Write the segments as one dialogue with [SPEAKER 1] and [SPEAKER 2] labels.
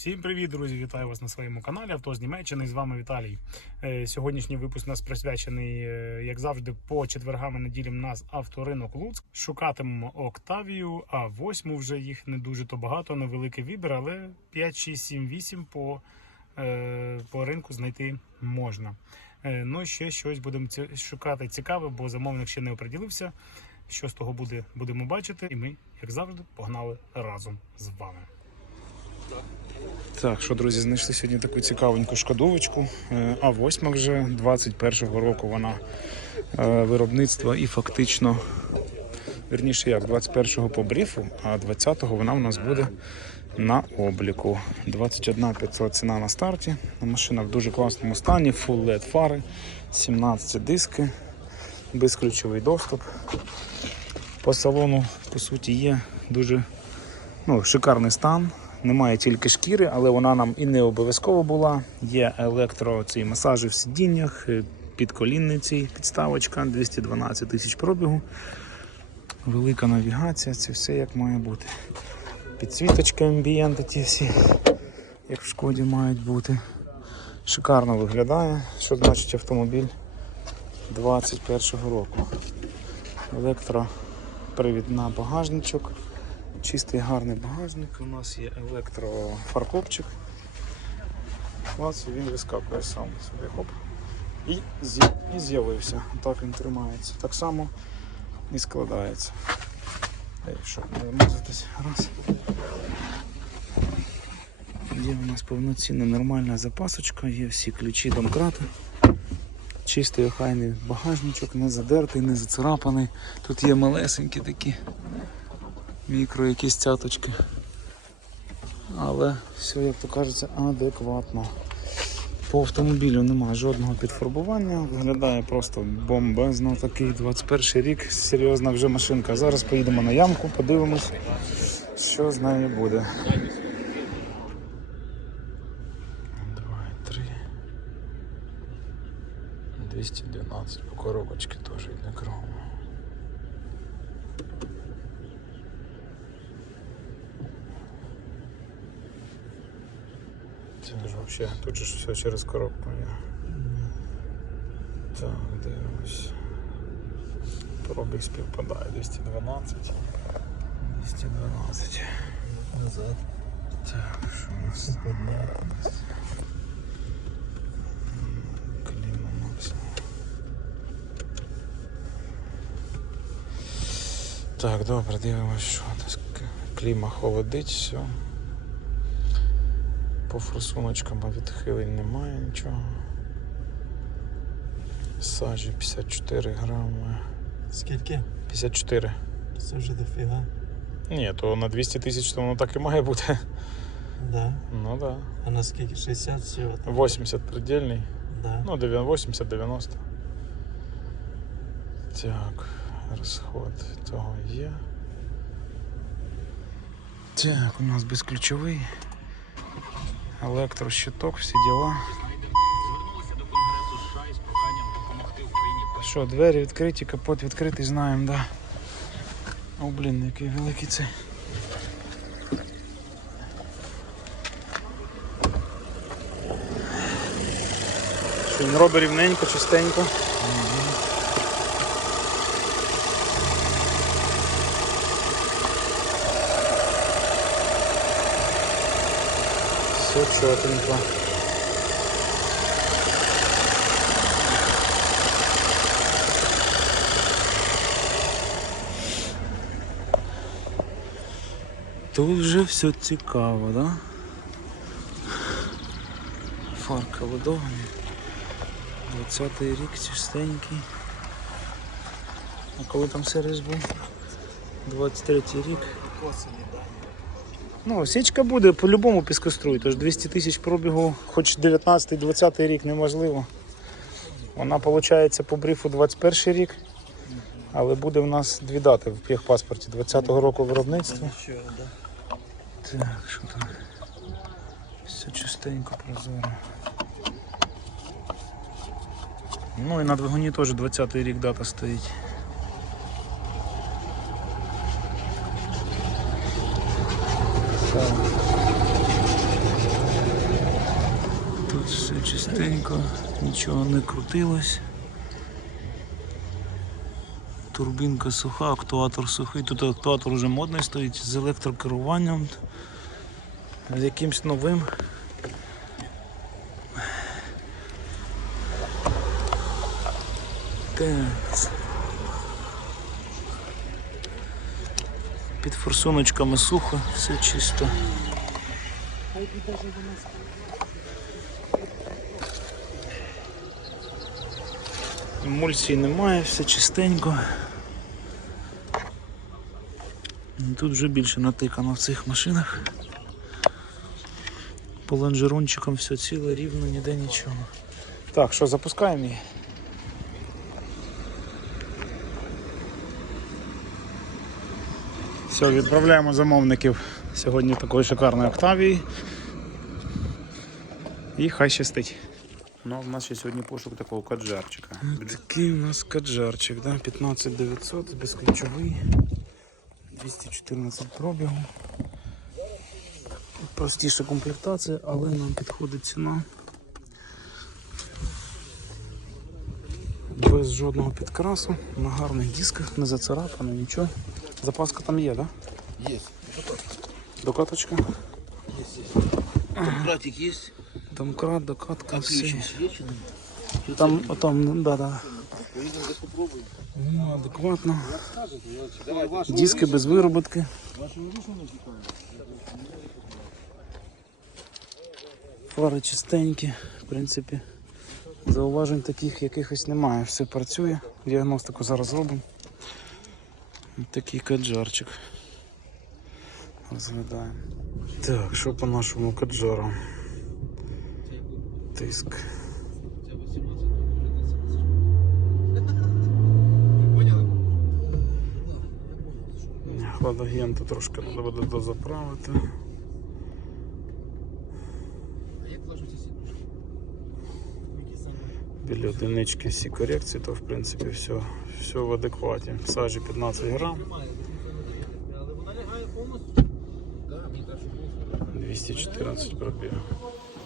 [SPEAKER 1] Всім привіт, друзі! Вітаю вас на своєму каналі Авто з Німеччини. З вами Віталій. Е, Сьогоднішній випуск у нас присвячений, е, як завжди, по четвергам і неділям нас авторинок Луцьк. Шукатимемо Октавію, а восьму вже їх не дуже то багато, невеликий вибір, але 5, 6, 7, 8 по, е, по ринку знайти можна. Ну, ще щось будемо шукати цікаве, бо замовник ще не оприділився. Що з того буде, будемо бачити. І ми, як завжди, погнали разом з вами. Так, що, друзі, знайшли сьогодні таку цікавеньку шкодовочку. Е, А8 вже 21-го року вона е, виробництва і фактично, верніше як, 21-го по брифу, а 20-го вона у нас буде на обліку. 21 500 ціна на старті. Машина в дуже класному стані, full LED фари, 17 диски, безключовий доступ. По салону, по суті, є дуже ну, шикарний стан. Немає тільки шкіри, але вона нам і не обов'язково була. Є електро ці масажі в сидіннях, е, підколінниці, підставочка, 212 тисяч пробігу. Велика навігація, це все як має бути. Підсвіточки амбієнти ті всі, як в шкоді мають бути. Шикарно виглядає, що значить автомобіль 21-го року. Електропривід на багажничок. Чистий гарний багажник. У нас є електрофаркопчик. Клас, він вискакує сам собі. Хоп. І, з'я- і з'явився. Так він тримається. Так само і складається. Не. Раз. Є у нас повноцінна нормальна запасочка, є всі ключі домкрати. Чистий охайний багажничок, не задертий, не зацарапаний. Тут є малесенькі такі мікро якісь цяточки. Але все, як то кажеться, адекватно. По автомобілю немає жодного підфарбування, виглядає просто бомбезно такий 21 рік, серйозна вже машинка. Зараз поїдемо на ямку, подивимось, що з нею буде. Два, три. 212 по коробочці теж йде кругом. Ж вообще, тут же все через коробку є. Так, дивимось. Пробіг співпадає 212. 212.
[SPEAKER 2] Назад.
[SPEAKER 1] Так, що у нас? Кліма максимум. Так, добре, дивимось, що у нас кліма холодить, все. По форсуночкам відхилень немає нічого. Сажі 54 грами.
[SPEAKER 2] Скільки?
[SPEAKER 1] 54.
[SPEAKER 2] Це вже дофіга.
[SPEAKER 1] Ні, то на 200 тисяч то воно так і має бути.
[SPEAKER 2] Да.
[SPEAKER 1] Ну так.
[SPEAKER 2] А на скільки? 60 всього?
[SPEAKER 1] Да. 80 предельний.
[SPEAKER 2] Да.
[SPEAKER 1] Ну, 80-90. Так, розход того є. Так, у нас безключовий. Електрощиток, всі діла. Що, двері відкриті, капот відкритий, знаємо, да. О, блін, який великий цей. Він робить рівненько, чистенько. Все чотенько. Тут вже все цікаво, да? Фарка водовані. 20-й рік чистенький. А коли там сервіс був? 23-й рік. Ну, січка буде по-любому піскоструй, тож 200 тисяч пробігу, хоч 19-20 рік неможливо. Вона виходить по брифу 21 рік, але буде в нас дві дати в п'єхпаспорті 20-го року виробництва. Так, що там? Все чистенько, прозоро. Ну і на двигуні теж 20-й рік дата стоїть. Так. Чистенько, нічого не крутилось. Турбінка суха, актуатор сухий. Тут актуатор вже модний стоїть з електрокеруванням. З якимсь новим. Так. Під форсуночками сухо, все чисто. Емульсій немає, все чистенько. Тут вже більше натикано в цих машинах. По лонжерончикам все ціле, рівно, ніде нічого. Так, що, запускаємо її? Все, відправляємо замовників сьогодні такої шикарної Октавії. І хай щастить. Ну, в нас ще сьогодні пошук такого каджарчика. Такий у нас каджарчик, да? 15900, безключовий, 214 пробігу. Простіша комплектація, але нам підходить ціна. Без жодного підкрасу, на гарних дисках, не зацарапано, нічого. Запаска там є, так? Да?
[SPEAKER 3] Есть.
[SPEAKER 1] Докаточка.
[SPEAKER 3] Есть, есть. Братик есть?
[SPEAKER 1] Домкрат, докатка, все.
[SPEAKER 3] свеченый?
[SPEAKER 1] Там, ну, да, да. Ну, адекватно. Диски без вироботки. Фари чистенькі, в принципі. Зауважень таких якихось немає. Все працює. Діагностику зараз зробимо. Такий каджарчик. Розглядаємо. Так, що по нашому каджару? Тиск. Хладагенту трошки треба буде дозаправити. Біля одинички всі корекції, то в принципі все, все в адекваті. Сажі 15 грам. 214 пробіг.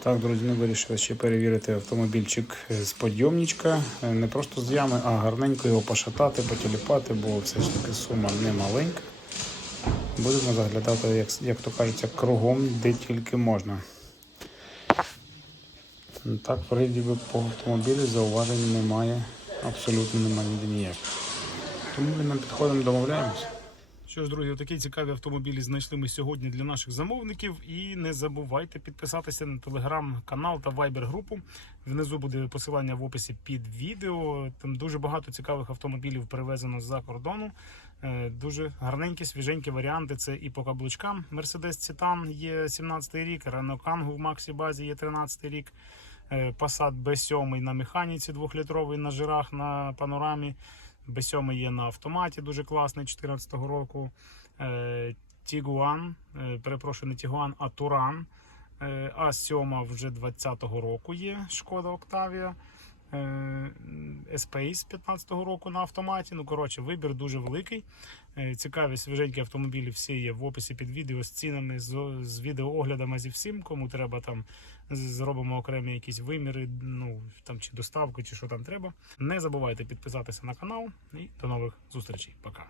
[SPEAKER 1] Так, друзі, ми вирішили ще перевірити автомобільчик з подйомничка. Е, Не просто з ями, а гарненько його пошатати, потіліпати, бо все ж таки сума не маленька. Будемо заглядати, як, як то кажеться, кругом, де тільки можна. Так, принципі, по автомобілю зауважень немає, абсолютно немає ніде ніяких. Тому ми підходимо, домовляємося. Що ж, друзі, такі цікаві автомобілі знайшли ми сьогодні для наших замовників. І не забувайте підписатися на телеграм-канал та вайбер-групу. Внизу буде посилання в описі під відео. Там дуже багато цікавих автомобілів привезено з-за кордону. Е, Дуже гарненькі, свіженькі варіанти. Це і по каблучкам. Mercedes Titan є 17 рік, Renault Kangoo в Максі базі є 13 рік. Е, Passat B7 на механіці 2-літровий на жирах на панорамі. B7 є на автоматі, дуже класний 2014 року. Тігуан, е, перепрошую, не Тігуан, а Туран. Е, А7 вже 20-го року є Шкода Октавія. Е, Espace 15-го року на автоматі. Ну, коротше, вибір дуже великий. Е, Цікаві свіженькі автомобілі всі є в описі під відео з цінами, з, з відеооглядами зі всім. Кому треба там зробимо окремі якісь виміри, ну там чи доставку, чи що там треба. Не забувайте підписатися на канал і до нових зустрічей. Пока.